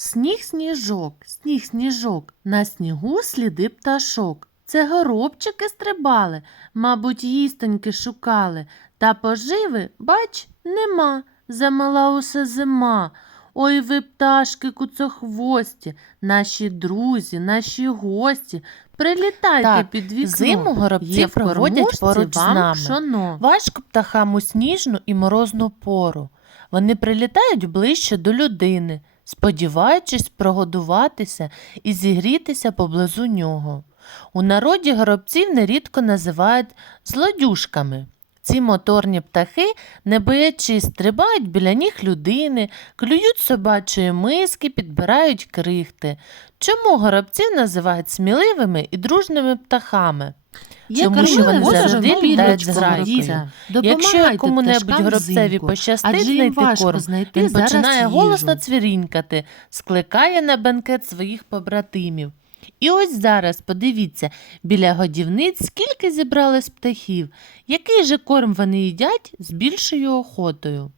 Сніг сніжок, сніг сніжок, на снігу сліди пташок. Це горобчики стрибали, мабуть, їстоньки шукали, та поживи, бач, нема, замала усе зима. Ой ви, пташки куцохвості, наші друзі, наші гості, прилітайте Так, під вікно. зиму горобці проводять поруч з нами. пшоно. Важко птахам у сніжну і морозну пору. Вони прилітають ближче до людини, сподіваючись прогодуватися і зігрітися поблизу нього. У народі горобців нерідко називають злодюшками. Ці моторні птахи, не боячись, стрибають біля ніг людини, клюють собачої миски, підбирають крихти. Чому горобців називають сміливими і дружними птахами? Тому що вони завжди літають зграйкою. Якщо кому-небудь горобцеві пощастить знайти корм, знайти він починає їжу. голосно цвірінькати, скликає на бенкет своїх побратимів. І ось зараз, подивіться, біля годівниць скільки зібралось птахів, який же корм вони їдять з більшою охотою.